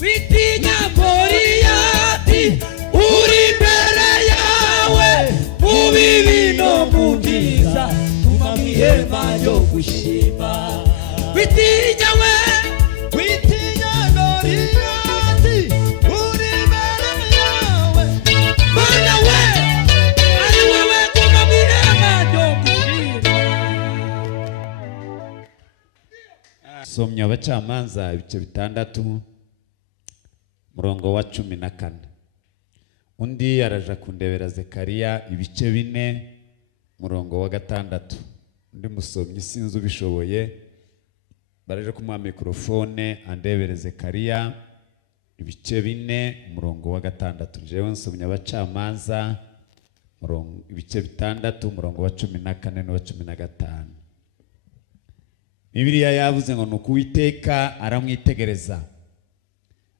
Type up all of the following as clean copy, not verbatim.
witinya Goliyati uri imbere yawe mu bibi no mu byiza guma mu ihema ryo gushima witinya we witinya Goliyati uri imbere yawe Mana we ari wowe guma mu ihema ryo gushima. Somya Abacamanza ibice 6 murongo wa 14. Undi araja kundebera Zekariya ibice 4 murongo wa 6. Undi musomyi sinzi ubishoboye baraje kumuha mikrofone andebere Zekariya ibice 4 murongo wa 6. Jewe nsomya Abacamanza murongo ibice 6 murongo wa 14 no wa 15. Bibiliya yavuze ngo nuko Uwiteka aramwitegereza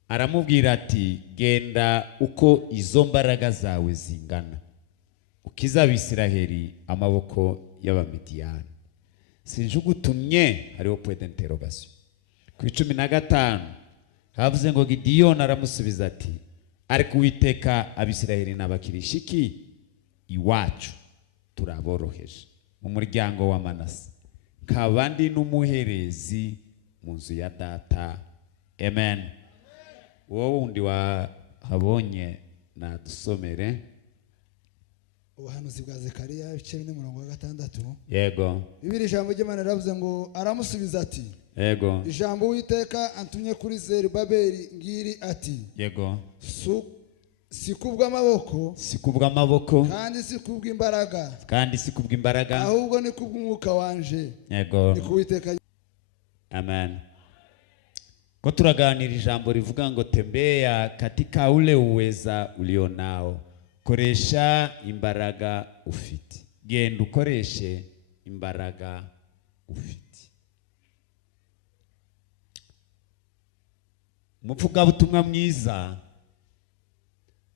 aramubwira ati genda uko izo mbaraga zawe zingana ukiza Abisiraheli amaboko y'Abamidiyani sinjugutumye hariho point d'interrogation ku 15 havuze ngo Gideyoni aramusubiza ati ariko Uwiteka Abisiraheli n'abakirishiki iwacu turaboroheje mu muryango wa Manase kabandi n'umuherezi mu nzu ya data. Amen. Wowe undi wahabonye na dusomere ubuhanuzi bwa Zekariya ibice 4 murongo wa 6. Yego. Bibiri ijambo ry'Imana ravuze ngo aramusubiza ati yego ijambo Uwiteka antumye kuri Zerubabeli ngiri ati yego sikubwa amaboko kandi sikubwa imbaraga ahubwo ni kubw'umwuka wanje. Yego ni kuwiteka. Amen. Kwa turaganira ijambo rivuga ngo tembea katika ule uweza ulionao koresha imbaraga ufite genda ukoreshe imbaraga ufite. Umuvugabutumwa mwiza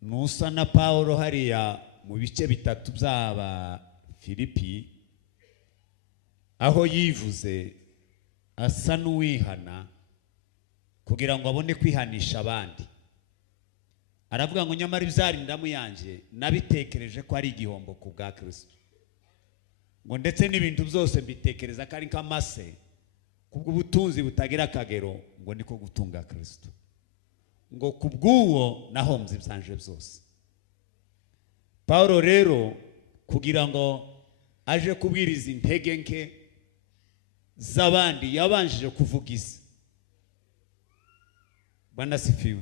nusa na Paulo hariya mu bice 3 by'aba Filipi aho yivuze asa n'uwihana kugira ngo abone kwihanisha abandi. Aravuga ngo nyamara ibyarindamu yanje nabitekereje ko ari igihombo ku bwa Kristo ngo ndetse n'ibintu byose mbitekereza ko ari nk'amase kubwo ubutunzi butagira akagero ngo niko gutunga Kristo ngo kubwuwo nahombye ibyanje byose. Paulo rero kugira ngo aje kubwiriza intege nke z'abandi yabanjije kuvugiza. Bwana sifiwe.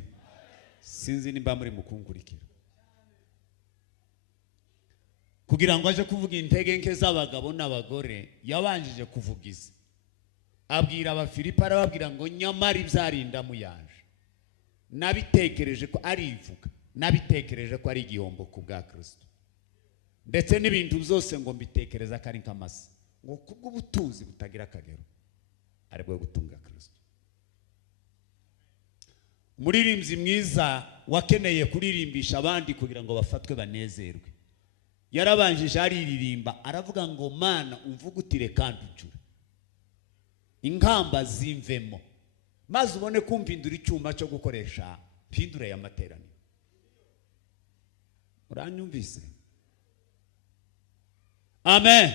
Sinzi nimba muri mukunkurikira. Kugira ngo aje kuvuga intege nke z'abagabo n'abagore yabanjije kuvugiza. Abwira Abafilipi arababwira ngo nyamara ibyarinda mu yanje nabitekereje ko ari ivuga nabitekereje ko ari igihombo ku bwa Kristo ndetse n'ibintu byose ngo mbitekereza ko ari nk'amase ngo kubwo ubutunzi butagira akagero aribwo gutunga Kristo. Umuririmbyi mwiza wakeneye kuririmbisha abandi kugira ngo bafatwe banezerwe yarabanjije ariririmba aravuga ngo Mana umvugutire kandi ucure inkamba zimvemo maze ubone kumpindura icyuma cyo gukoresha mpindure ya materaniro. Uranyumvise? Amen.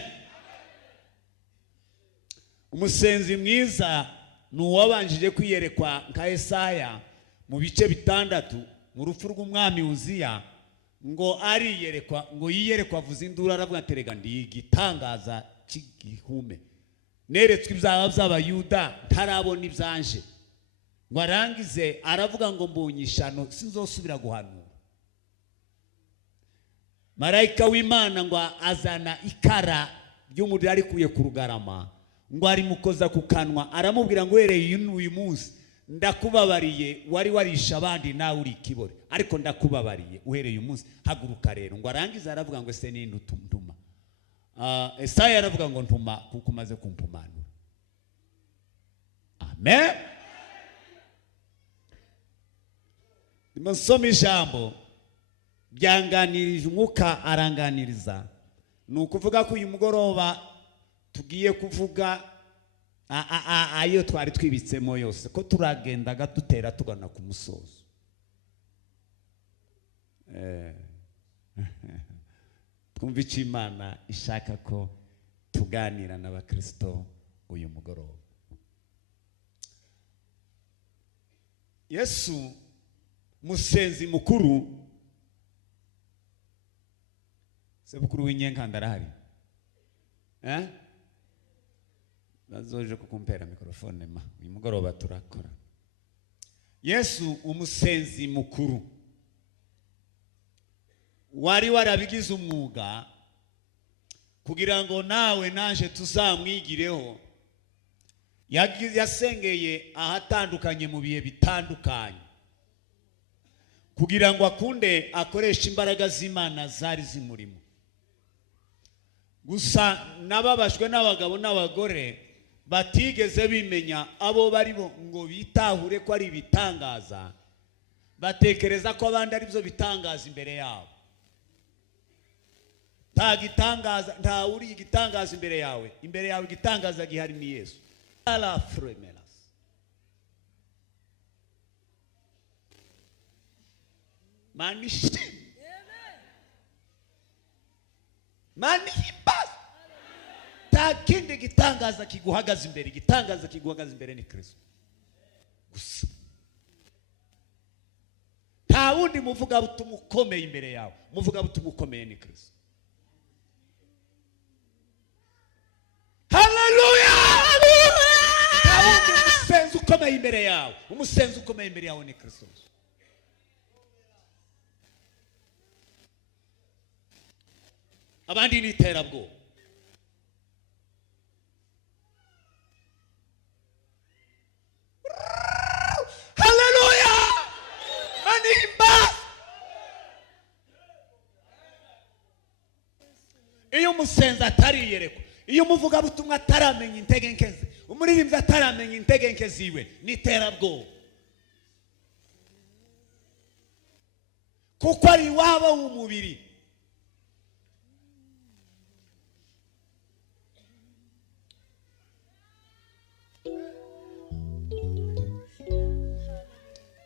Umusenzi mwiza nuwabanjije kwiyerekwa nka Yesaya mu bice 6 mu rupfu rw'umwami Uziya ngo ariyerekwa ngo yiyerekwa avuza induru aravuga aterega ndi igitangaza cy'igihume neretswe ibyaba by'Abayuda ntarabona ibyanje ngo arangize aravuga ngo mbunyishano sinzosubira guhanura. Marayika w'Imana ngo azana ikara ry'umuriro arikuye ku rugarama ngo arimukoza ku kanwa aramubwira ngo wereye uyu munsi ndakubabariye wari warisha abandi nawe uri kibore ariko ndakubabariye uhereye umunsi haguruka rero. ngo arangize aravuga ngo ese ninde utuma Esaya aravuga ngo ntuma kuko umaze kumpumanura. Amen. Nimusome ijambo byanganirije umwuka aranganiriza. Nukuvuga ko uyu mugoroba tugiye kuvuga ayo twari twibitsemo yose ko turagendaga dutera tugana ku musozo. Twumva icyo Imana ishaka ko tuganira n'abakristo uyu mugoroba. Yesu musenzi mukuru, sebukuru w'inyenkanda arahari? Bazoje kukumpera mikrofone ma uyu mugoroba turakora. Yesu umusenzi mukuru wari warabigize umwuga kugira ngo nawe naje tuzamwigireho. Yasengeye ahatandukanye mu bihe bitandukanye kugira ngo akunde akoresha imbaraga z'Imana zari zimurimo. Gusa nababashwe n'abagabo n'abagore batigeze bimenya abo bari bo ngo bitahure ko ari ibitangaza, batekereza ko abandi ari byo bitangaza imbere yabo. Nta uri igitangaza imbere yawe igitangaza gihari ni Yesu. Ala fremelas manishi manihibas ta kindi gitangaza kiguhagaze imbere. Igitangaza kiguhagaze imbere ni Kristo gusa. Nta wundi muvuga butumwa ukomeye imbere yawe. Muvuga butumwa ukomeye ni Kristo. Hallelujah! Umusenzi ukomeye imbere yawe. Umusenzi ukomeye imbere yawe ni Kristo. Abandi ni iterabwoba. Hallelujah! Manimba! Iyo umusenzi atari yerekwa, iyo umuvuga butumwa ataramenya intege nkeze, umuririmbyi ataramenya intege nke ziwe, ni iterabwoba. Kuko ari wabo w'umubiri.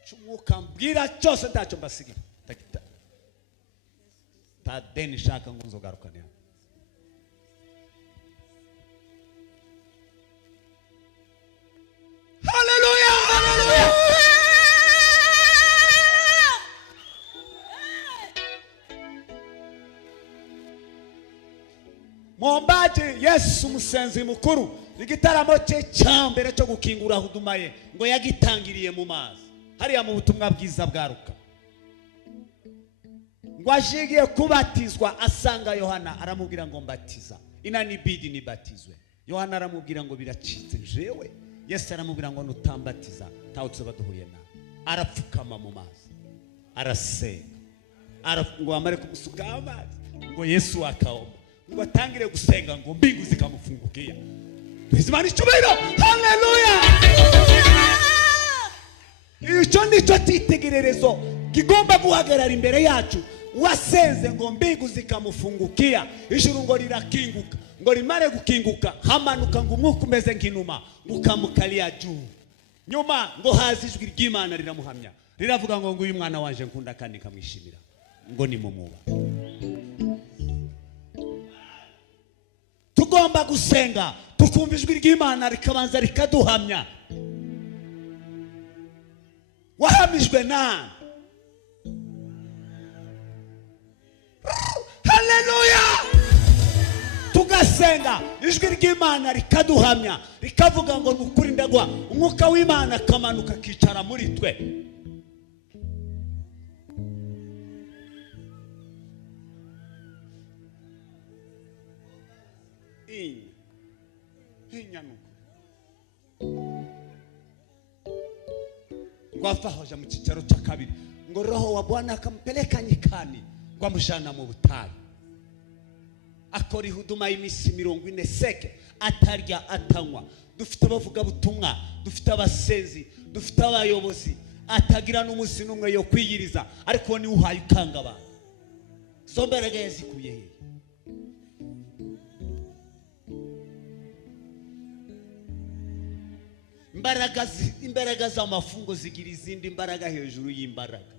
Chumuka mbwira cyose ntacyo mbasigira. Ta deni shaka ngo nzogarukane. Hallelujah! Hallelujah! Mwombaje Yesu musenzi mukuru, igitaramo cye cyambere cyo gukingura huduma ye ngo yagitangiriye mu mazi. Hariya mu butumwa bwiza bwaruka. Ngo ajigiye kubatizwa asanga Yohana aramubwira ngo mbatiza. Inanibidi nibatizwe. Yohana aramubwira ngo biracitse jewe. Yesu aramubwira ngo nutambatiza tawutse baduhuye na. Arapfukama mu mazi. Arasenga. Ngo amare kumusuka amazi. Ngo Yesu akaomba. Ngo atangire gusenga ngo mbingu zikamufungukia. Bizimana icyubahiro. Hallelujah! Icyo nicyo cyitegererezo kigomba guhagarara imbere yacu. Wasenze ngo mbingu zikamufungukia, ijuru ngo rirakinguka. Ngo rimare gukinguka hamanuka ngo umwuka umeze nk'inuma ukamukalia juu. Nyuma ngo haza ijwi ry'Imana riramuhamya. Riravuga ngo uyu mwana wanje nkunda kandi kamwishimira. Ngo ni Mwoba. Tugomba gusenga tukumva ijwi ry'Imana rikabanza rikaduhamya. Wahamijwe nani? Hallelujah! Tugasenga ijwi ry'Imana rikaduhamya, rikavuga ngo nukuri ndagwa. Umwuka w'Imana kamanuka kicara muri twe. Inyanuka ngo afahoja mu kicaro cya kabiri, ngo roho wa Bwana akampeleka nyikani, ngo amujana mu butayu. Akora ihuduma y'imisi 40 seke, atarya atanywa. Dufite abavuga butumwa, dufite abasenzi, dufite abayobozi, atagira n'umunsi n'umwe yo kwiyiriza, ariko ni uhaye ukanga abantu. Zomberaga yazikuye he? imbaraga z'amafungo zigira izindi imbaraga hejuru y'imbaraga.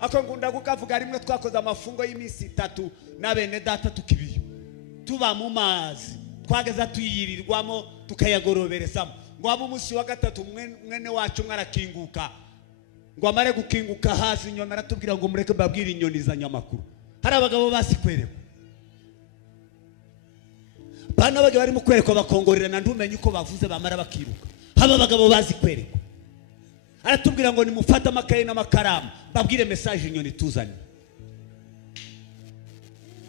Ako ngunda kukavuga rimwe twakoze amafungo y'iminsi 3 na bene data tukibiyo tuba mu mazi twageza tuyirirwamo tukayagoroberezamo ngo abo umunsi wa gatatu mwene wacu mwarakinguka ngo amare gukinguka hasi inyuma aratubwira ngo mureke babwire inyoni za nyamakuru. Hari abagabo basikwereka bana bage bari mu kwereka bakongorera na ndumenye uko bavuze bamara bakiruka. Haba abagabo bazikwereka aratubwira ngo nimufate amakaye n'amakaramu babwire message inyoni tuzanye.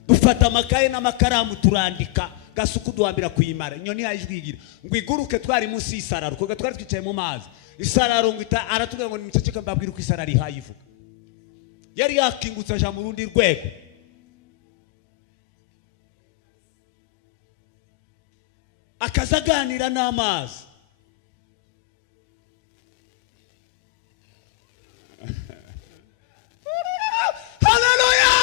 Dufata amakaye n'amakaramu turandika gasuku duhambira kuyimara inyoni yajwigira ngo iguruke twari munsi y'isararo kuko twari twicaye mu mazi isararo ngo aratubwira ngo nimutaceka mbabwire uko isararo ihayivuga. Yari yakingutse aja mu rundi rwego. Akazaganira n'amazi. Hallelujah!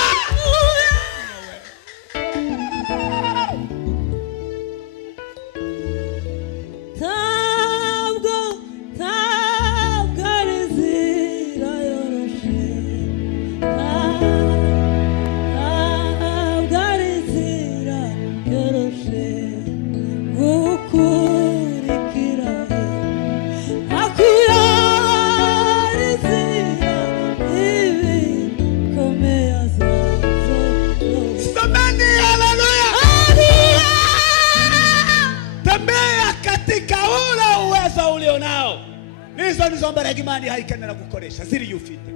Nizombaraga Imana hayikenera gukoresha ziri yufite.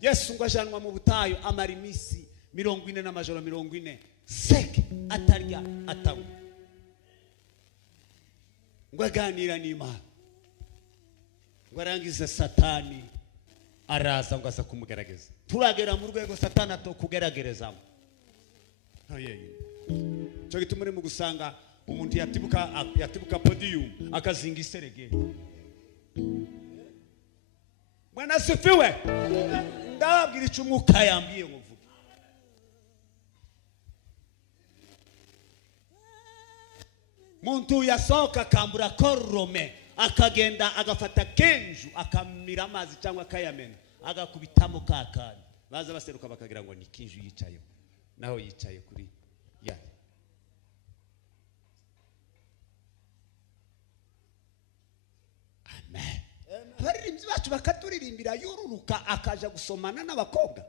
Yesu ngo ajanwa mu butayu amara iminsi 40 n'amajoro 40 seke atarya atanywa ngo aganira n'Imana. Ngo arangize Satani araza ngo aza kumugerageza. Turagera mu rwego Satani atokugeragerezamo. Cyo gitumure mu gusanga umuntu yatibuka podium akazinga iserege. Bwana sifiwe. Ndababwira icyo umwuka yambwiye ngo vuga. Muntu yasohoka akambura korome akagenda agafata kenju akamira amazi cyangwa akayamena agakubitamo kakandi. Baza baseruka bakagira ngo ni kinju yicaye. Naho yicaye kuri ya. Amen. Baririmbyi bacu bakaturirimbira yururuka akaja gusomana n'abakobwa.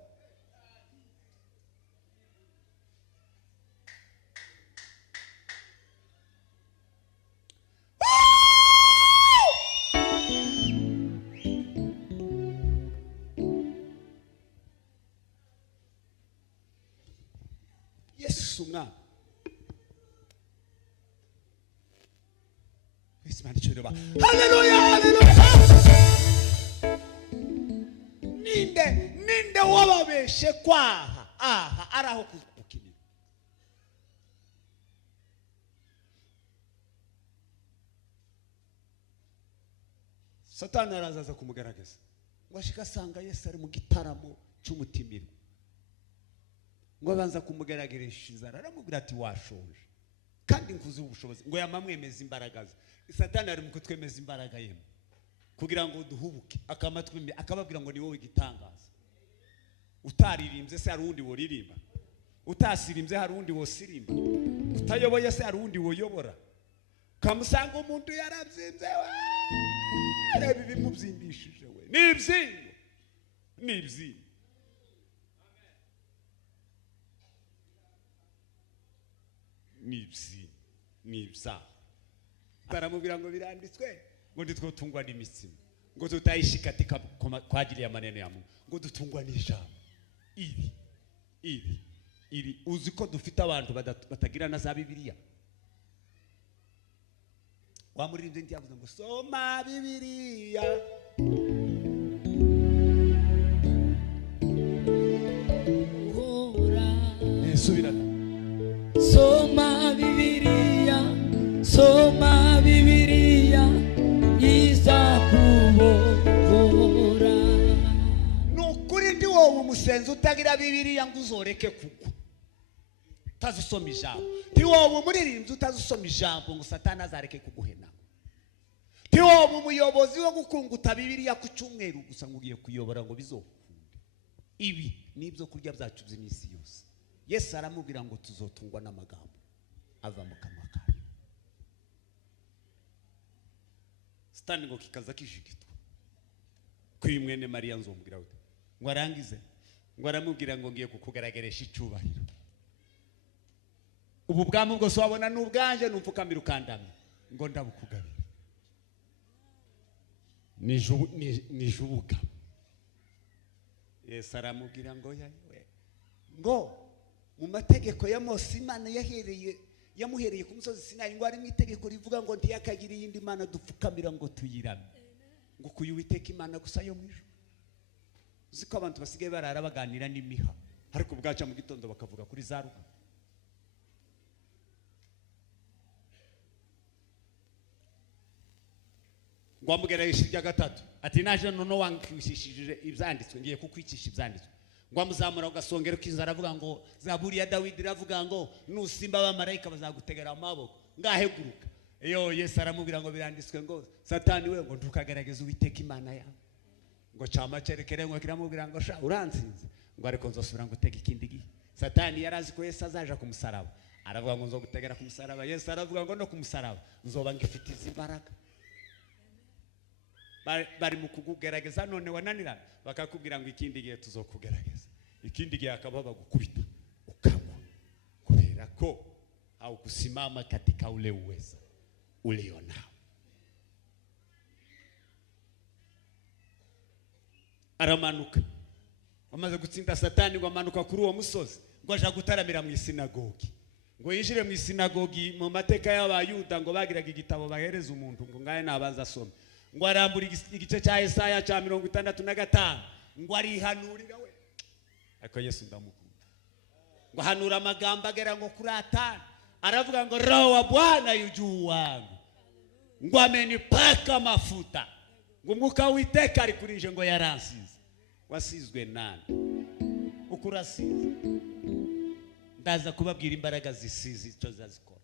Yesu mwana. Hallelujah, hallelujah. Ninde wababeshe kwaha araho kukinira. Satani arazaza kumugaragaza. Ngo ashika sanga Yesu ari mu gitaramo cy'umutimiro. Ngo abanza kumugarageresha inzara aramubwira ati washoje. Kandi nkuzi ubushobozi ngo yamamwemeza imbaraga ze. Satani ari mu kutwemeza imbaraga yemo kugira ngo duhubuke akamatwe akababwira ngo ni wowe gitangaza. Utaririmbye se hari undi woririmba. Utasirimbye hari undi wosirimba. Utayoboye se hari undi woyobora. Kamusanga umuntu yarabyimbye we. Reba ibimubyimbishije we. Nibyi. Nibza. Baramubwira ngo biranditswe ngo nditwo tungwa n'imitsima ngo tutayishikatika kwagiriye amanene ya Mungu ngo dutungwa n'ijambo iri uzi ko dufite abantu batagira na za Bibiliya. Wamuririmbye ndi yavuze ngo soma Bibiliya subirana soma Bibiliya iza kubohora. Nukuri ndi wowe umusenge umusenzi utagira bibiliya ngo uzoreke kugwa utazusoma ijambo. Ntiwoba umuririmbyi utazusoma ijambo ngo satani azareke kuguhena. Ntiwoba umuyobozi wo gukunguta bibiliya ku cyumweru gusa ngo ugiye kuyobora ngo bizokunde. Ibi nibyo kurya byacu by'iminsi yose. Yesu aramubwira ngo tuzotungwa n'amagambo ava mu kanwa kawe. Satani ngo kikaza kishigitwa kuri mwene Mariya nzomubwira ute ngo arangize ngo aramubwira ngo ngiye kukugaragarisha icubahiro. Ubu bwami bwose wabona n'ubwanje numfukamira ukandamye ngo ndabukugabira. Nijubuka. Yesu aramubwira ngo yawe ngo mu mategeko ya Mose Imana yamuhereye ku musozi Sinayi ngo ari mu itegeko rivuga ngo ntiyakagira iyindi mana dupfukamira ngo tuyirame ngo kuyuwiteka Imana gusa yo mwijuru. Uziko abantu basigaye barara baganira n'imiha ariko bwaca mu gitondo bakavuga kuri za rugo. Ngo amugereresha irya gatatu ati naje none wankishishije ibyanditswe ngiye kukwicisha ibyanditswe. Ngo amuzamura ugasongera ukiza aravuga ngo Zaburi ya Dawidi iravuga ngo nusimba abamarayika bazagutegera amaboko ngaheguruka. Iyo Yesu aramubwira ngo biranditswe ngo Satani we ngo ntukagerageza Uwiteka Imana yawe. Ngo cyama cerekere ngo kiramubwira ngo sha uransinze ngo ariko nzosubira ngo utega ikindi gihe. Satani yarazi ko Yesu azaja ku musaraba aravuga ngo nzogutegera ku musaraba. Yesu aravuga ngo no ku musaraba nzoba ngifite izimbaraga. Bari mu kukugerageza none wananira bakakubwira ngo ikindi gihe tuzokugerageza. Ikindi gihe akaba bagukubita ukagwa kubera ko au kusimama katika ule uwezo ulionao. Aramanuka amaze gutsinda Satani ngo amanuka kuri uwo musozi ngo aja gutaramira mu isinagogi. Ngo yinjire mu isinagogi mu mateka y'abayuda ngo bagiraga igitabo bahereza umuntu ngo ngaye nabanza asome. Ngo arambura igice cya Yesaya cya 65 ngo arihanurira we. Ariko Yesu ndamukunda. Ngo hanura amagambo agera ngo kuri 5 aravuga ngo Roho wa Bwana yu juu wangu ngo amenipaka mafuta ngo umwuka w'Iteka ari kuri nje ngo yaransize. Wasizwe nani? Ukurasize. Ndaza kubabwira imbaraga zisize icyo zazikora.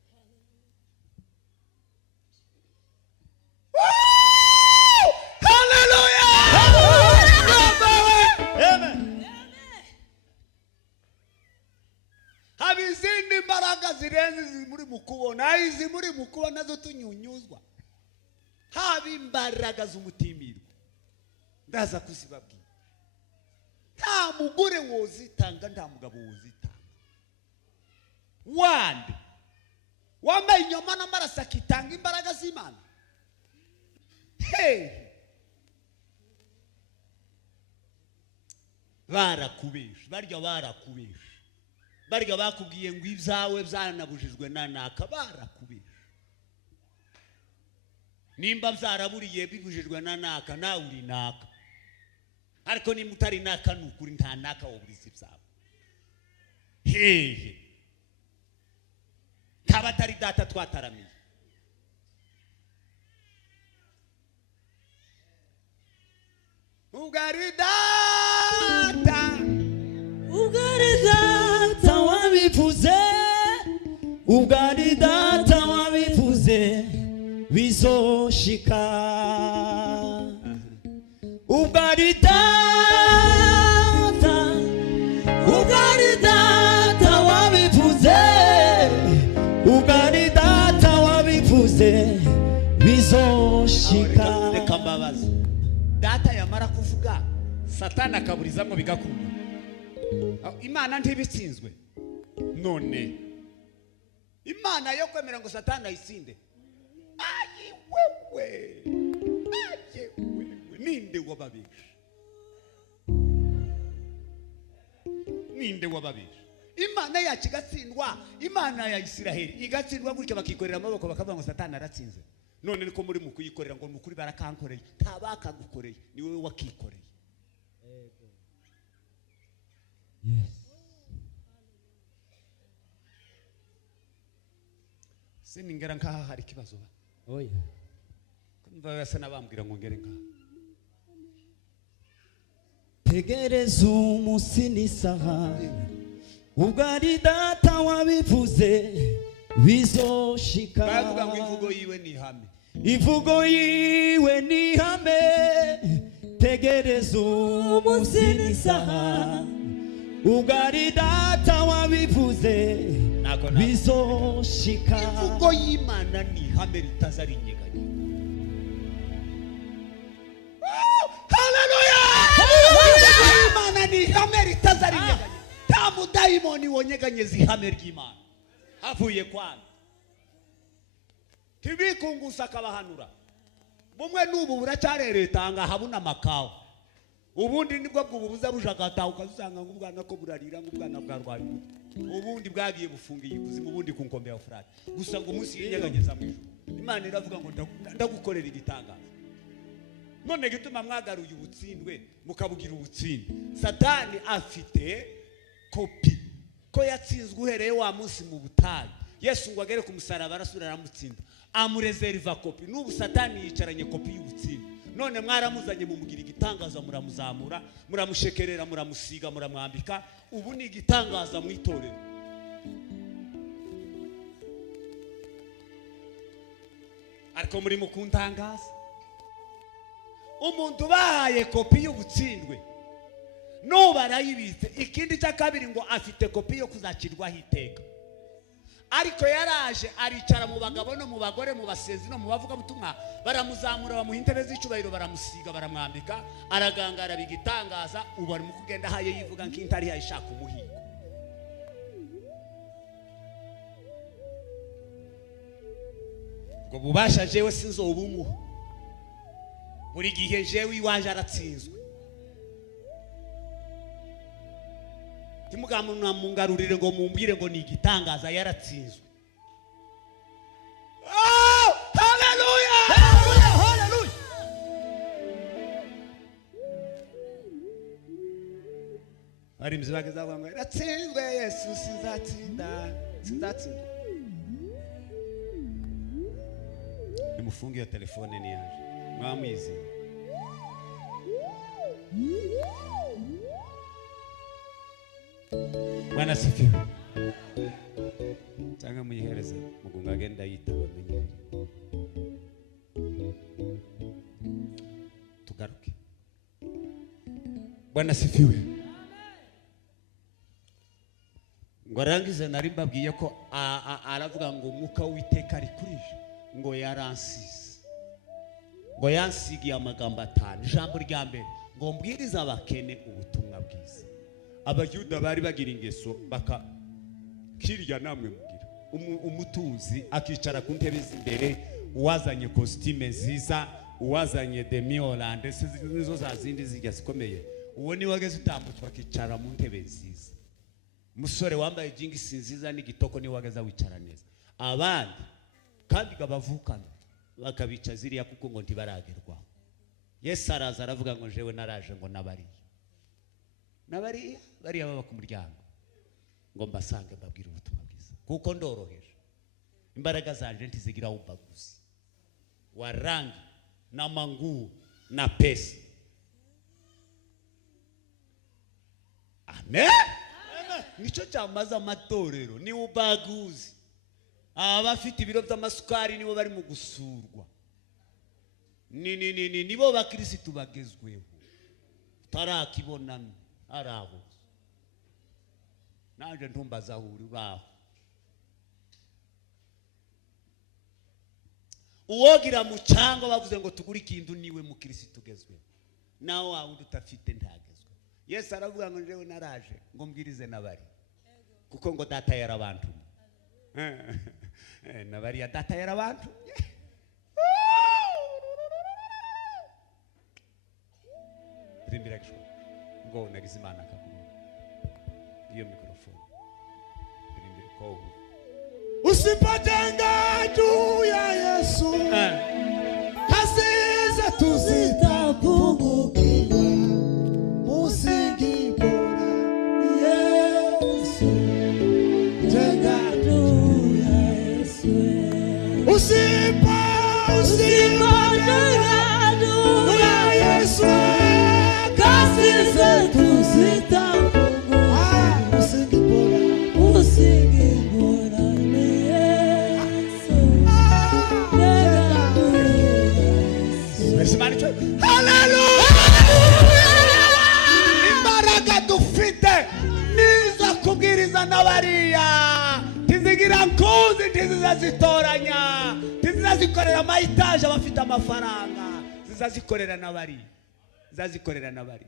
Habizindi imbaraga zirenze zimuri mukubona izi muri mukubona zo tunyunyuzwa. Habi imbaraga z'umutimirwa. Ndaza kuzibabwira. Nta mugore wozitanga nta mugabo wozitanga. Wande wambaye inyama n'amaraso akitanga imbaraga z'Imana. Hey, barakubesha barya barakubesha barya bakubwiye ngo ibyawe byanabujijwe nanaka barakubesha. Nimba byaraburiye bibujijwe nanaka nawe uri naka ariko nimba utari naka nukuri nta naka woburiza ibyawe. Hehe ntabatari data twataramiye. Ugaridata wabivuze ugaridata wabivuze bizoshika. Ugaridata wabivuze ugaridata wabivuze bizoshika. Reka mbabaza data yamara kuvuga Satani akaburizamo bigakunda. Imana ntibitsinzwe none Imana yo kwemera ngo Satani ayitsinde. Ayi wewe ninde wababisha? Ninde wababisha? Imana yacu igatsindwa. Imana ya Isiraheli igatsindwa gutya bakikorera amaboko bakavuga ngo Satani aratsinze. None niko muri mu kuyikorera ngo mukuri barakankoreye. Tabakagukoreye ni wowe wakikoreye. Yes. Siningera nkaha hari kibazo ba. Oya. Kumva basa nabambwira ngo ngere nkaha. tegereza umunsi n'isaha ubwo ari data wabivuze bizoshika. bavuga ngo imvugo yiwe ni ihame, Ivugo yiwe ni ihame, tegereza umunsi n'isaha ubwo ari data wabivuze bizoshika. imvugo y'Imana ni ihame ritaza rinyeganye. Haleluya! Imana ni ihame ritaza rinyeganye. Nta mudayimoni wonyeganyeza ihame ry'Imana avuye kwanda. Tibikungusa akabahanura bumwe n'ubu buracyareretanga habuna makawa. Ubundi nibwo bwubuza bujagata ukazusanga ngubwana ko burarira ngubwana bwarwaye umutwe. Ubundi bwagiye bufungiye ikuzimu, ubundi ku nkombe ya Efurati. Gusa ngo umunsi yinyeganyeza mu ijuru, Imana iravuga ngo ndagukorera igitangaza. None gituma mwagaruye ubutsindwe mukabugira ubutsinde. Satani afite kopi ko yatsinzwe uhereye wa munsi mu butayu. Yesu ngo agere ku musaraba arasubira aramutsinda, amureserva kopi. N'ubu Satani yicaranye kopi y'ubutsinde. None mwaramuzanye mumugira igitangaza, muramuzamura, muramushekerera, muramusiga, muramwambika. Ubu ni igitangaza mu itorero. Ariko muri mukuntangaza umuntu bahaye kopi y'ubutsindwe no barayibitse. Ikindi cya kabiri ngo afite kopi yo kuzacirwaho iteka. Ariko yaraje aricara mu bagabo no mu bagore, mu basezi no mu bavuga butumwa, baramuzamura, bamuha intebe z'icubahiro, baramusiga, baramwambika, aragangara bigitangaza. Ubu ari mu kugenda haye yivuga nk'intari yashaka umuhigo. Ngo bubasha jewe sinzobumuha, buri gihe jewe iwaje aratsinzwe. Timugamuna mungarurire ngo mumbwire ngo ni igitangaza yaratsinzwe. Oh, hallelujah! Hallelujah! Hallelujah! Ari mzibageza ngo yaratsinzwe Yesu, sinzatsinda. Nimufunge iyo telefone ni yaje. Mwamwizi. Bwana sifiwe. Cyangwa muyihereze mugunga agenda yitaba menye. Tugaruke. Bwana sifiwe. Ngo arangize nari mbabwiye ko aravuga ngo umwuka w'Iteka ari kurije, ngo yaransize, ngo yansigiye amagambo 5. Ijambo rya mbere ngo mbwiriza abakene ubutumwa bwiza. Abayuda bari bagira ingeso kirya namwe mugira umutunzi akicara ku ntebe z'imbere, uwazanye costume nziza, uwazanye demi Hollande, nizo za zindi zijya zikomeye. Uwo ni wageze utambutse akicara mu ntebe nziza. Musore wambaye jingisi nziza n'igitoko ni wageze wicara neza. Abandi kandi gabavukana bakabica ziriya kuko ngo ntibaragerwa. Yesu araza aravuga ngo jewe naraje ngo nabariya bariya baba ku muryango ngo mbasange mbabwire ubutumwa bwiza, kuko ndoroheje. Imbaraga zanje ntizigira ubaguzi wa rangi na manguo na pesa. Amen. Nico cyamaza amatorero ni ubaguzi. Abafite ibiro by'amasukari nibo bari mu gusurwa. Nibo bakirisitu bagezweho. Tarakibonana arabo. Naje ntumbaza huri baho. Uwogira mu cyangwa bavuze ngo tugure ikintu niwe mu kirisitu ugezweho. Nawe wundi utafite ntagezwe. Yesu aravuga ngo njewe naraje ngo mbwirize nabari. Kuko ngo data yarabantu. Nabari ya data yarabantu. Rimbira kisho. Ngo nagize Imana akakumva. Iyo mikrofoni. Rimbira ko. Usipojenga juu ya Yesu, kazi tuzitapungukia. Musingi bora Yesu, jenga juu ya Yesu. Usipojenga juu ya Yesu, kazi zizazitoranya, zizazikorera amayitaje abafite amafaranga, zizazikorera n'abari, zizazikorera n'abari.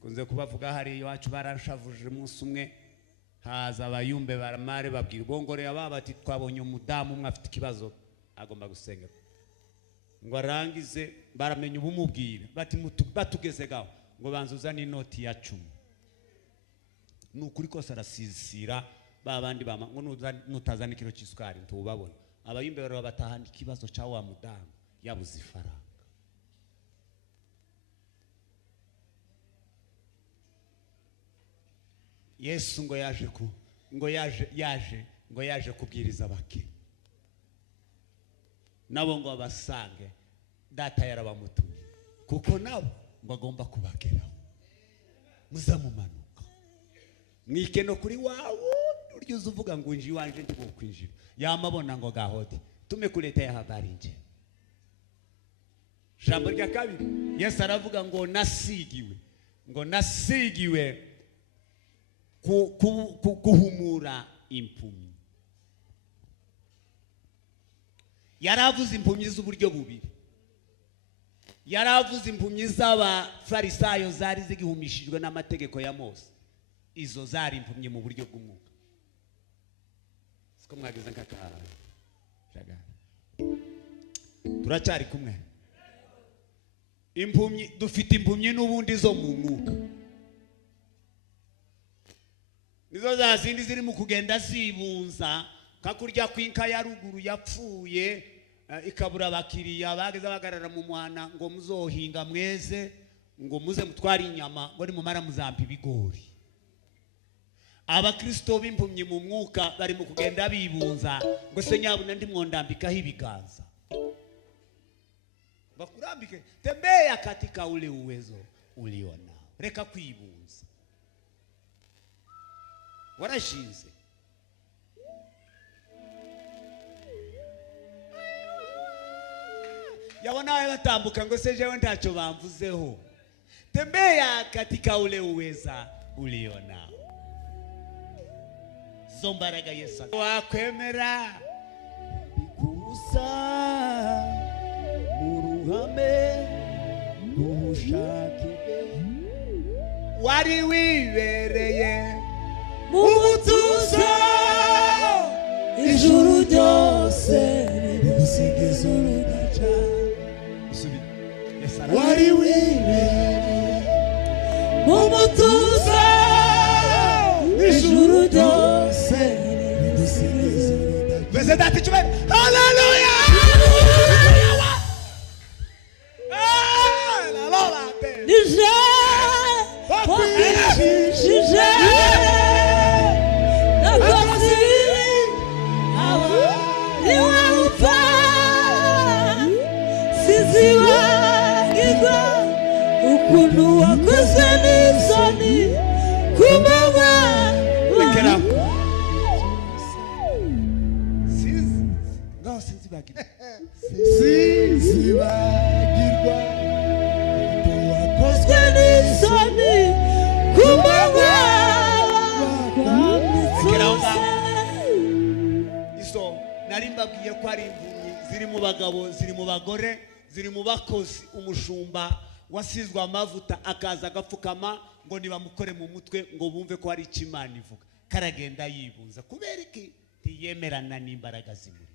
Kunze kubavuga hari iwacu baranshavuje umunsi umwe, haza abayumbe baramare babwira bongoreye ababa ati twabonye umudamu umwe afite ikibazo agomba gusengera. Ngo arangize baramenye ubumubwira bati batugeze gaho ngo banzuza n'inoti ya 10. Nukuri kose arasizira babandi bama ngo nutazana ikiro cy'isukari ntubabona. Abayumbe baro batahana ikibazo cya wa mudamu yabuze ifaranga. Yesu ngo yaje kubwiriza abake. Nabo ngo abasange data yarabamutumye kuko nabo bagomba kubageraho. Muzamumanuka mwike no kuri wawe uryo uvuga ngo inji wanje ndi kwinjira yamabona ngo gahode tume kuleta ya habari nje. Jambo rya kabiri Yesu aravuga ngo nasigiwe kuhumura impumyi. Yaravuze impumyi z'uburyo bubiri. Yaravuze impumyi z'abafarisayo zari zigihumishijwe n'amategeko ya Mose. Izo zari impumyi mu buryo bw'umwuka. Siko mwageze nk'akara. Turacyari kumwe. Impumyi dufite impumyi n'ubundi zo mu mwuka. Nizo za zindi ziri mu kugenda zibunza kakurya kwinka ya ruguru yapfuye ikabura abakiriya bageze bagarara mu muhana ngo muzohinga mweze ngo muze mutwara inyama ngo ni mumara muzampa ibigori. Abakristo b'impumyi mu mwuka bari mu kugenda bibunza ngo se nyabuna ndi mwondambikaho ibiganza bakurambike tembea katika ule uwezo uliona. Reka kwibunza warashinze. Yabona wale batambuka ngo se jewe ntacyo bamvuzeho. Tembea katika ule uweza uliona. Zombaraga Yesu wakwemera bikusa muruhame ubushake wari wibereye umutuzo ijuru ryose rigusigiza urudaca. Wari wibereye umutuzo ijuru ryose rigusigiza urudaca. Bese dati chube haleluya. La lola te Nije ukuntu wakoze n'isoni kumanywa sinzibagirwa wakozwe n'isoni kumanywa izo nari mbabwiye ko ari impumyi ziri mu bagabo ziri mu bagore ziri mu bakozi. Umushumba wasizwe amavuta akaza agapfukama ngo nibamukore mu mutwe ngo bumve ko hari ikimana ivuga karagenda yibunza kubera iki tiyemerana n'imbaraga zimuri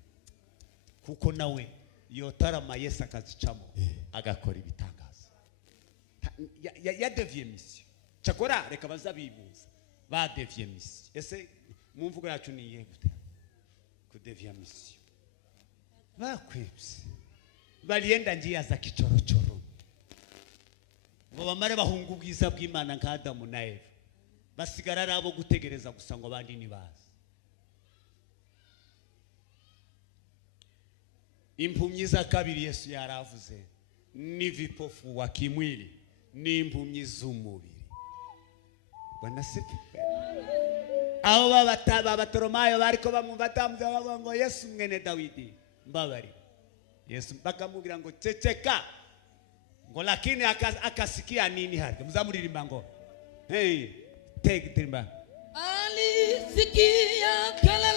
kuko nawe yotarama Yesu akazicamo agakora ibitangaza. Ya devie mission cyakora reka bazabibuza ba devie mission. Ese mu mvugo yacu ni iye gute ku devie mission bakwibye balienda njia za kichorochoro ngo bamare bahunga ubwiza bw'Imana nka Adamu na Eva basigara arabo gutegereza gusa ngo abandi nibaza. Impumyi za kabiri Yesu yaravuze ni vipofu wa kimwili ni impumyi z'umubiri. Bwana sifiwe. Abo babatoromayo bariko bamumva tamuze bavuga ngo Yesu mwene Dawidi mbabari. Yesu bakamubwira ngo ceceka ngo lakini akasikia nini hadi muzamuririmba ngo hey take timba alisikia kala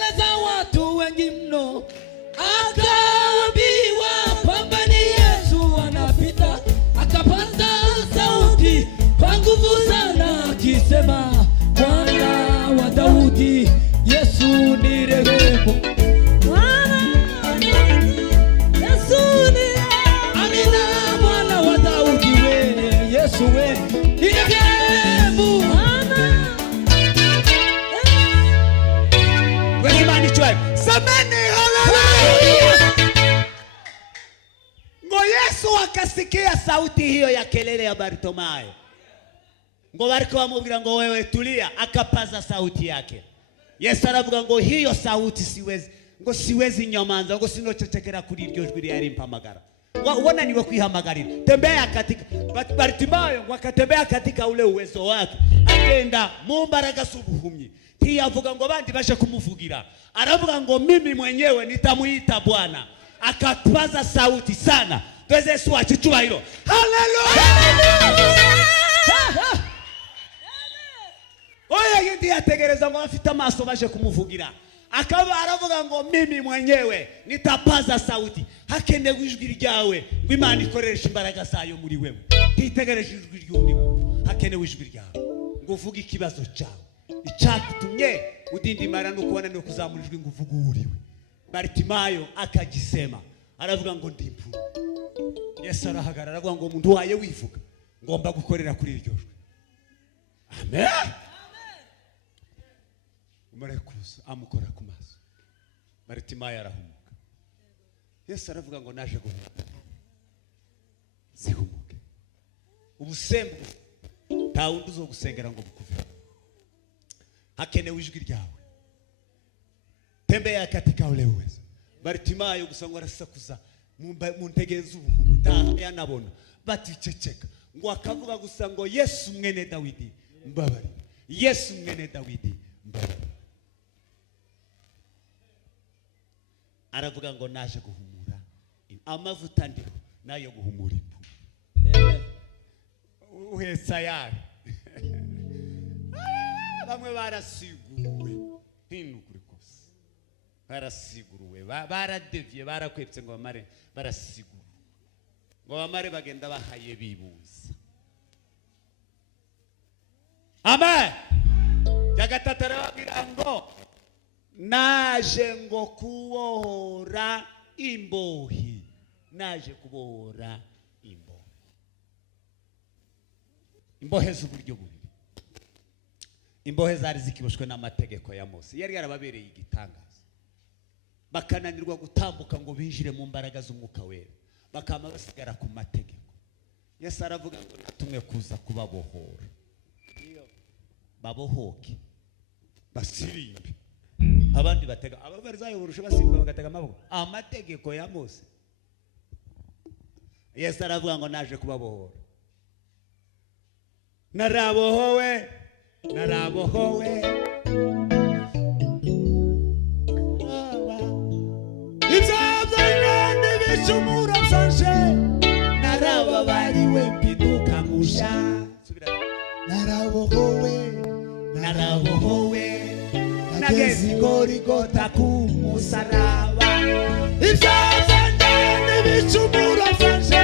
nirehemu Amina mwana wa Daudi we Yesu we nirehemu Kwenye mani chwae Sameni haleluya. Ngo Yesu akasikia sauti hiyo ya kelele ya Bartimayo. Ngo bariko bamubwira ngo wewe tulia, akapaza sauti yake. Yesu aravuga ngo hiyo sauti siwezi nyomanza, ngo sinocecekera kuri iryo jwi yari mpamagara. Uona niwe kwihamagarira. Tembea katika Bartimayo ngo akatembea katika ule uwezo wake. Agenda mu mbaraga z'ubuhumyi. Tiyavuga ngo bandi bashe kumuvugira. Aravuga ngo mimi mwenyewe nitamuita Bwana. Akapaza sauti sana. Tweze Yesu achicubahiro. Haleluya. Oya yindi yategereza ngo afite amaso baje kumuvugira. Akaba aravuga ngo mimi mwenyewe nitapaza sauti. Hakenewe ijwi ryawe ngo Imana ikoresha imbaraga zayo muri wewe. Titegereje ijwi ry'undi muntu. Hakenewe ijwi ryawe ngo uvuge ikibazo cyawe. Icyatumye udindimara no kubona no kuzamurijwe ngo uvuguriwe. Bartimayo akagisema. Aravuga ngo ndimpu. Yesu arahagarara aravuga ngo umuntu waye wivuga ngomba gukorera kuri iryo jwi. Amen. Umurekuza amukora ku maso. Bartimayo arahumuka. Yesu aravuga ngo naje guhumuka. Zihumuke. Ubusembu nta wundi uzogusengera ngo bukuve. Hakenewe ijwi ryawe. Tembea katika ule uwezo. Bartimayo gusa ngo arasakuza mu ntege z'ubuhumyi ndanabona baticeceka ngo akavuga gusa ngo Yesu mwene Dawidi mbabari. Yesu mwene Dawidi mbabari. Aravuga ngo naje guhumura amavuta ndiho nayo guhumura impu. Uhesa yawe. Bamwe barasiguwe hino kuri kose. Barasiguruwe baradevye barakwetse ngo bamare barasiguru. Ngo bamare bagenda bahaye bibuza. Amen. Jagatatara bagira ngo naje ngo kubohora imbohi. Naje kubohora imbohi. Imbohe z'uburyo bubiri. Imbohe zari zikiboshwe n'amategeko ya Mose. Yari yarababereye igitangaza. Bakananirwa gutambuka ngo binjire mu mbaraga z'umwuka wera. Bakama basigara ku mategeko. Yesu aravuga ngo natumwe kuza kubabohora. Babohoke. Basirimbe. Abandi batega ababarizayo burusha basimba bagatega amaboko. Amategeko ya Mose. Yesu aravuga ngo naje kubabohora. Narabohowe. Ibyabyane bicumura byanje. Narababariwe mpiduka musha. Narabohowe. Nageze Gorigota ku musaraba. Ibyabyane bicumura byanje.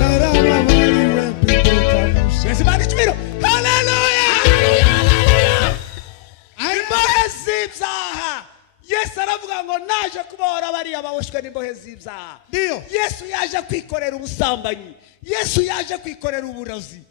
Narababariwe mpiduka musha. Yesu bagicumiro. Hallelujah. Imbohe z'ibyaha. Yesu aravuga ngo naje kubohora bariya baboshwe n'imbohe z'ibyaha. Yesu yaje kwikorera ubusambanyi. Yesu yaje kwikorera uburozi.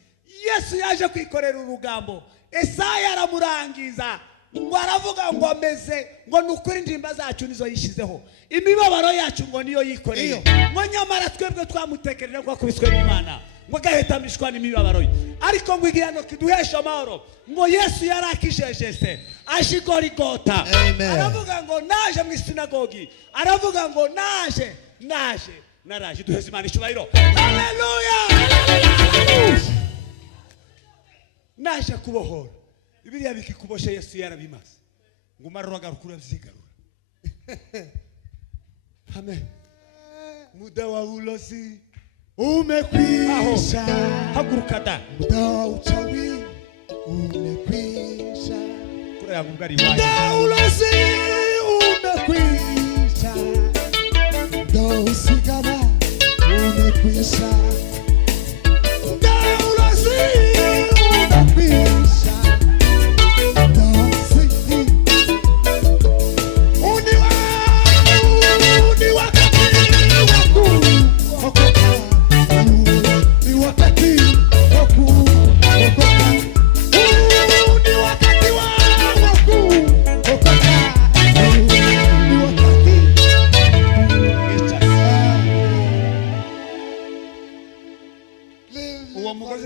Yesu yaje kwikorera urugambo. Esaya aramurangiza ngo aravuga ngo ameze ngo nukuri indimba zacu nizo yishizeho. Imibabaro yacu ngo niyo yikoreye. Ngo nyamara twebwe twamutekerera ko kubiswe n'Imana. Ngo gahetamishwa n'imibabaro ye. Ariko ngo igihano kiduhesha amahoro. Ngo Yesu yarakijejese aje Gorigota. Aravuga ngo naje mu sinagogi. Aravuga ngo naraje duheze Imana icyubahiro. Haleluya. Naje kubohora. Bibiliya bikikuboshe Yesu yarabimaze. Ngo maruraga rukura vyigarura. Amen. Muda wa ulosi umekwisha. Haguruka da. Muda wa uchawi umekwisha. Kura ya ngari waje. Muda ulosi umekwisha. Muda usigaba umekwisha. Muda ulosi umekwisha.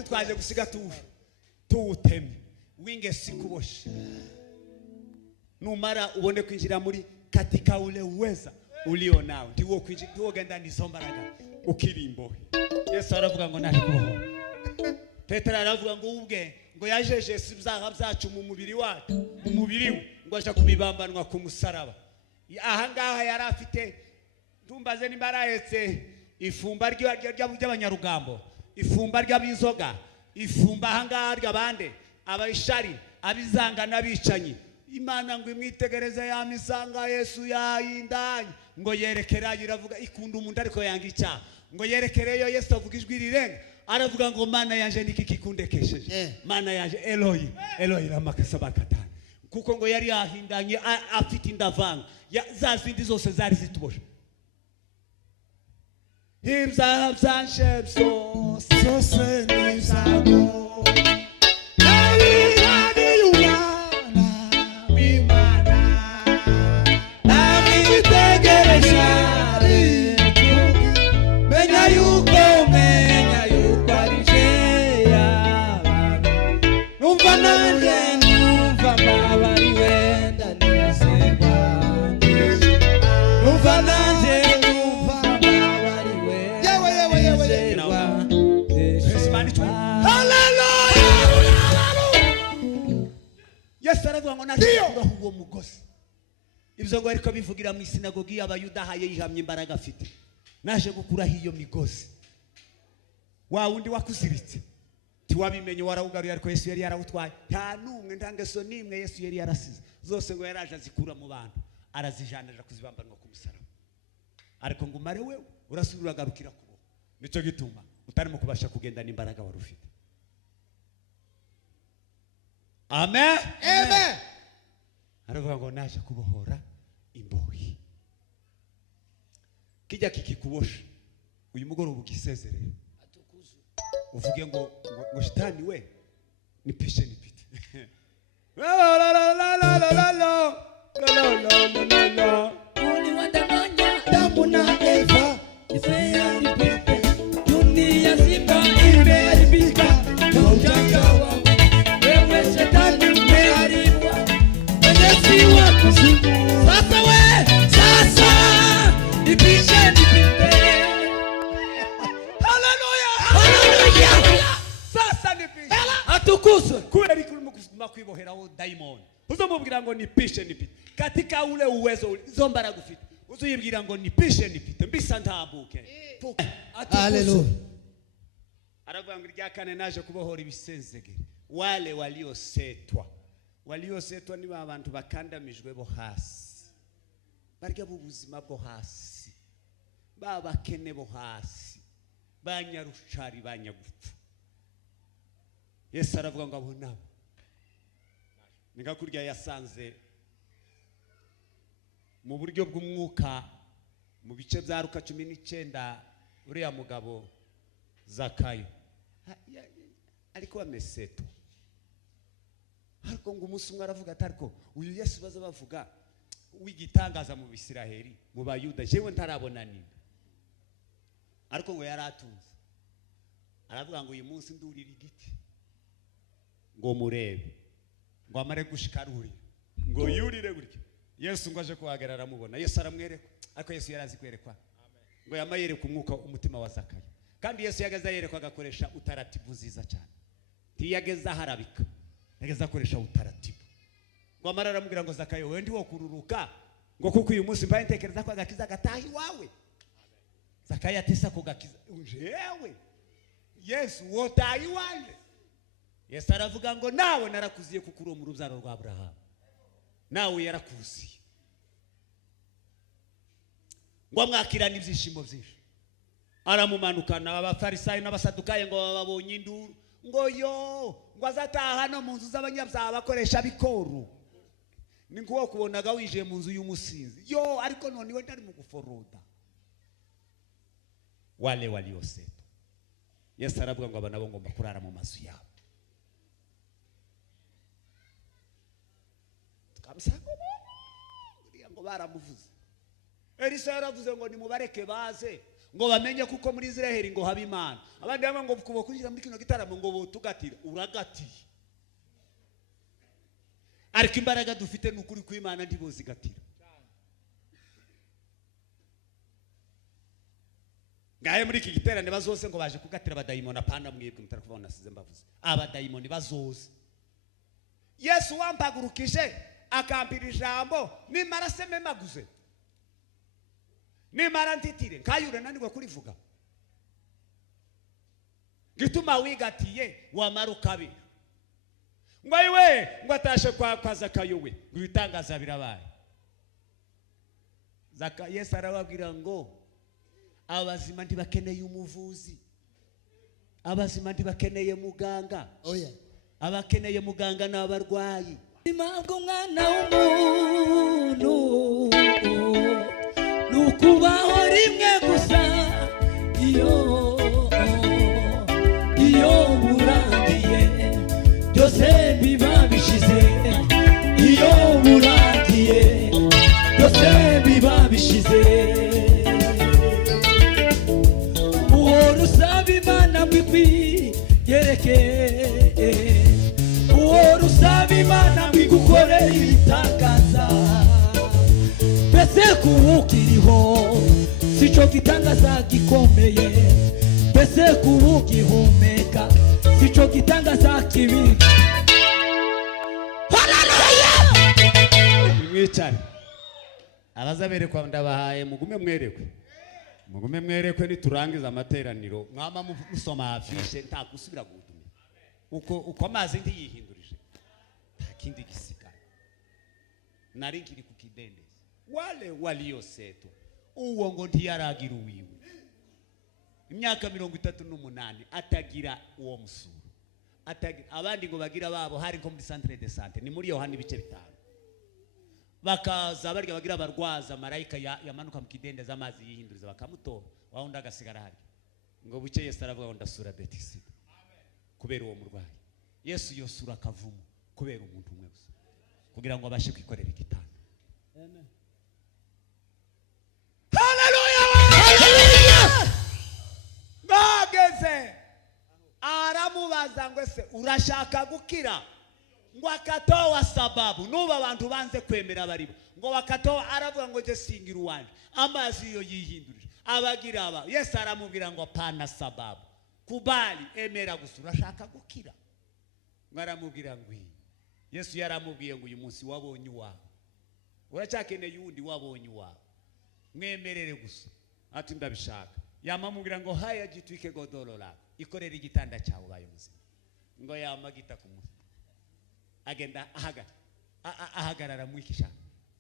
twaje gusiga tuwuteme w'ingesi kubosha numara ubone kwinjira muri katika ule uweza ulio nao ndiwo kwinjira ndiwo genda nizombaraga ukirimbohe. Yesu aravuga ngo nari kubohora. Petero aravuga ngo ubwe ngo yajeje sibyaha byacu mu mubiri wacu mu mubiri we ngo aje kubibambanwa ku musaraba. Aha ngaha yari afite ntumbaze nimbarahetse ifumba ry'abanyarugambo, ifumba ry'abizoga, ifumba aha ngaha ry'abande abayishari abizanga n'abicanyi. Imana ngo imwitegereze ya misanga Yesu yayindanye ngo yerekera iravuga ikunda umuntu ariko yanga icyaha ngo yerekereyo. Yesu avuga ijwi rirenga aravuga ngo mana yanje niki kikundekesheje mana yanje Eloi Eloi ramakasabakatana kuko ngo yari yahindanye afite indavanga za zindi zose zari zitubosha. Ibyaha byanje byose nizago uwo mugozi. Ibyo ngo ariko bivugira mu sinagogi y'abayuda haye yihamye imbaraga afite. Naje gukuraho iyo migozi. Wa wundi wakuziritse. Tiwabimenye warawugaruye ariko Yesu yari yarawutwaye. Nta numwe ntangeso nimwe Yesu yari yarasize. Zose ngo yaraje azikura mu bantu. Arazijanira kuzibambanwa ku musaraba. Ariko ngo umare wewe urasubira ugarukira kubo. Nico gituma utarimo kubasha kugenda n'imbaraga wari ufite. Amen. Amen. Aravuga ngo naje kubohora imbohi. Kijya kikikubosha uyu mugoroba ugisezerere uvuge ngo shitani we nipishe nipite. La la la la la la la la la uli wadanganya damu na Eva imeharibika dunia zima imeharibika na ujanja wa wewe shetani umeharibiwa Mwenyezi wa kuzimu. Sasa we sasa nipishe nipite. Hallelujah hallelujah sasa nipishe atukuzwe kweli kulimo kwiboheraho daimon. Uzomubwira ngo nipishe nipite katika ule uwezo zombara gufite uzuyibwira ngo nipishe nipite mbisa ntambuke. Hallelujah. Aravuga ngo irya kane naje kubohora ibisenzegere wale waliosetwa. Waliosetwa ni abantu bakandamijwe bo hasi barya bubuzima bwo hasi babakene bo hasi banyarushari banyagupfu. Yesu aravuga ngo abo nabo ningakurya yasanze mu buryo bw'umwuka mu bice bya Luka 19 uriya mugabo Zakayo ariko amesetwa. Ariko ngo umunsi umwe aravuga atariko uyu Yesu baza bavuga wigitangaza mu Bisiraheli mu Bayuda jewe ntarabona nini. Ariko ngo yaratunze aravuga ngo uyu munsi ndurira igiti ngo murebe ngo amare gushikaruri ngo yurire gutya. Yesu ngo aje kuhagarara aramubona. Yesu aramwereka ariko Yesu yarazi kwerekwa ngo yamayere ku mwuka umutima wa Zakayo. Kandi Yesu yageza yerekwa agakoresha utaratibu nziza cyane. Tiyageza harabika yageza akoresha utaratibu. Ngo amara aramubwira ngo Zakayo wewe ndi wo kururuka ngo kuko uyu munsi mbaye ntekereza ko agakiza gatahi wawe. Zakayo atisa ko gakiza jewe Yesu wotayi wanje. Yesu aravuga ngo nawe narakuziye kuko uri mu rubyaro rwa Abrahamu nawe yarakuziye. Ngo amwakirana ibyishimo byinshi aramumanukana. Abafarisayo n'abasadukayo ngo babonye induru ngo yo ngo azataha no mu nzu z'abanyabyaha bakoresha bikoru. Ni ngo kubonaga wije mu nzu y'umusinzi yo ariko none we ndari mu guforoda. Wale waliosetwa Yesu aravuga ngo abana bo ngomba kurara mu mazu yabo. Tukamsanga ngo baramuvuze Elisa yaravuze ngo nimubareke baze ngo bamenye kuko muri Israeli ngo haba Imana. Abandi bamwe ngo kubo kugira muri kino gitaramo ngo botugatira uragatiye. Ariko imbaraga dufite n'ukuri kw'Imana ndibozigatira. Ngaye muri iki giterane bazose ngo baje kugatira abadayimoni apana mwebwe mutarakubona nasize mbavuze. Abadayimoni bazose. Yesu wampagurukije akampira ijambo nimara sememaguze. Nimara ntitire nkayure nanirwa kurivuga. Gituma wigatiye wamarukabi. Ngo iwe ngo atashe kwa Zakayowe ngo bitangaza birabaye. Yesu arababwira ngo abazima ndibakeneye umuvuzi. Abazima ndibakeneye muganga. Oya. Abakeneye muganga n'abarwayi. Impamvu mwana w'umuntu nukubaho rimwe gusa iyo burangiye byose biba bishize. Iyo burangiye byose biba bishize. Uhora usaba Imana kwiyereke. Uhora usaba Imana gukorera ibitangaza. Mbese kubukiriho sico gitangaza gikomeye. Mbese kubugihumeka sico gitangaza kibi. Hallelujah! Mwicare. Abazabere kwa ndabahaye mugume mwerekwe. Mugume mwerekwe niturangiza amateraniro mwama musoma afishe ntakusubira gutumira. Uko amazi ndiyihindurije. Takindi gisika. Nari nkiri kukidendeza. Wale waliosetwa uwo ngo ntiyaragira uwiwe. Imyaka 38 atagira uwo musuru. Atagira abandi ngo bagira babo hari nko muri centre de santé ni muri Yohana ibice bitanu. Bakaza barya bagira abarwaza marayika yamanuka mu kidendeza amazi yihinduriza bakamutora wawundi agasigara hari. Ngo buke Yesu aravuga ngo ndasura Betisida. Kubera uwo murwayi. Yesu yosura Akavumu kubera umuntu umwe gusa. Kugira ngo abashe kwikorera igitanda. Amen. Hallelujah! Bageze aramubaza ngo ese urashaka gukira? Ngo akatoa sababu nuba abantu banze kwemera baribo. Ngo wakatoa aravuga ngo je singira uwanje amazi yo yihindurije abagira aba. Yesu aramubwira ngo pana sababu kubali emera gusa urashaka gukira. Ngo aramubwira ngo Yesu yaramubwiye ngo uyu munsi wabonye wawe uracyakeneye undi wabonye wawe mwemerere gusa ati ndabishaka. Yamamubwira ngo haya jitwike godolo lako ikorera igitanda cyawe bayo muzima. Ngo yamagita ku munsi agenda ahagarara mwikisha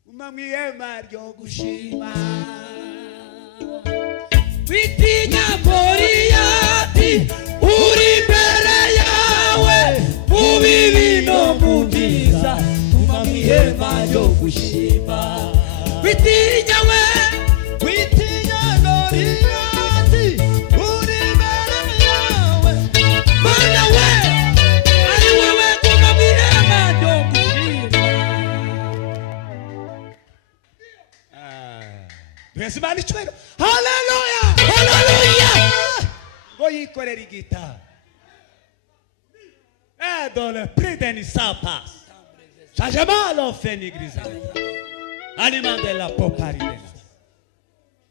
umamwihema ryo gushima. Witinya Goriyati uri imbere yawe mu bibi no mu byiza umamwihema ryo gushima. Witinya we witinya Goriyati uri imbere yawe mana we ari wewe umamwihema ryo gushima. Yesu bali chwero. Hallelujah! Hallelujah! Ngo yikorera igitanda. Dans le prix d'un ça passe. Changement l'offre nigriza. Aliment de la poparide.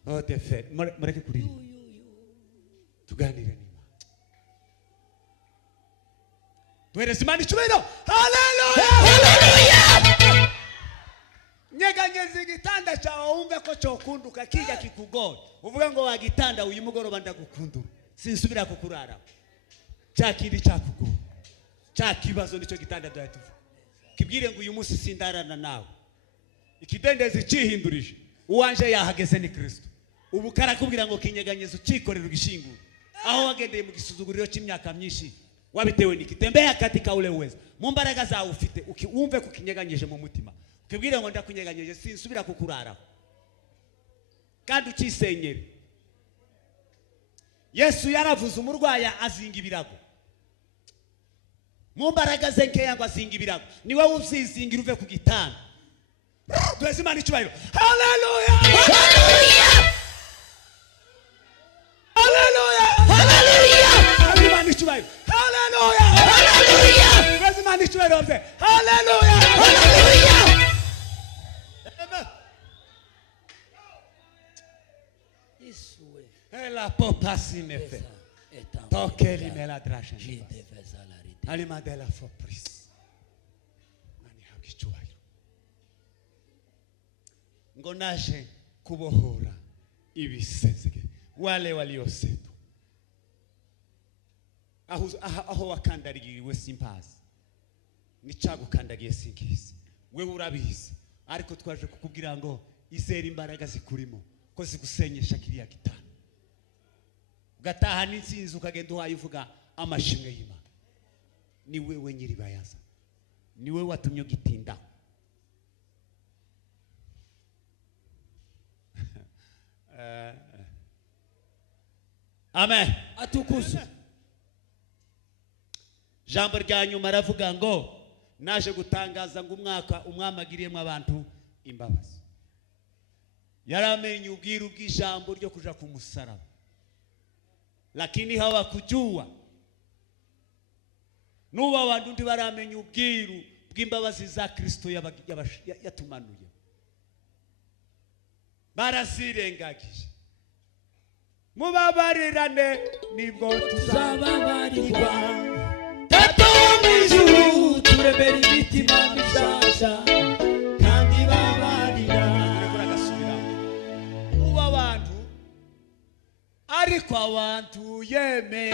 Oh te fait. Mureke kuri. Tuganire nima. Tuereze mani chwero. Hallelujah! Hallelujah! Nyeganyeza igitanda cyawe wumve ko cyokunduka kijya kikugora. Uvuga ngo wagitanda uyu mugoroba ndagukundura. Sinsubira kukurara. Cyakindi cyakugora. Cyakibazo nicyo gitanda datuvuga. Kibwire ngo uyu munsi sindarana nawe. Ikidendezi cihindurije. Uwanje yahageze ni Kristo. Ubu karakubwira ngo kinyeganyeza ucikorera ugishingura. Aho wagendeye mu gisuzuguriro cy'imyaka myinshi. Wabitewe nikitembea katika ule uwezo. Mu mbaraga zawe ufite wumve ko kinyeganyeje mu mutima. Kibwire ngo ndakunyeganyeje sinsubira kukurara. Kandi ucisenyere. Yesu yaravuze umurwaya azinga ibirago. Mu mbaraga ze nkeya ngo azinga ibirago. Ni wowe uzizingira uve ku gitanda. Duheze Imana icyubahiro. Haleluya. Haleluya. Haleluya. Imana icyubahiro. Haleluya. Haleluya. Duheze Imana icyubahiro. Haleluya. Haleluya. La popa si me fait. Toke li me la drache. Ali madela fopris. Mani hakichuayo. Ngonaje kubohora ibisezege. Wale waliosetu. Aho wakandarigiwe simpazi. Nicagukandagiye sinkizi. Wewe urabizi. Ariko twaje kukubwira ngo izera imbaraga zikurimo ko zigusenyesha kiriya gitano. Gataha n'insinzi ukagenda uhayivuga amashimwe y'Imana. Ni wewe nyiri bayaza. Ni wewe watumye gitinda. Amen. Atukuze. Jambo rya nyuma aravuga ngo naje gutangaza ngo umwaka umwamagiriyemo abantu imbabazi. Yaramenye ubwiru bw'ijambo ryo kuja ku musaraba. Lakini hawakujua. Nuba abantu ndi baramenye ubwiru bw'imbabazi za Kristo yatumanuye. Barazirengagije. Mubabarirane nibwo tuzababarirwa. Tato mw'ijuru turemera imitima mishasha kandi babarira. Uba abantu ariko abantu yeme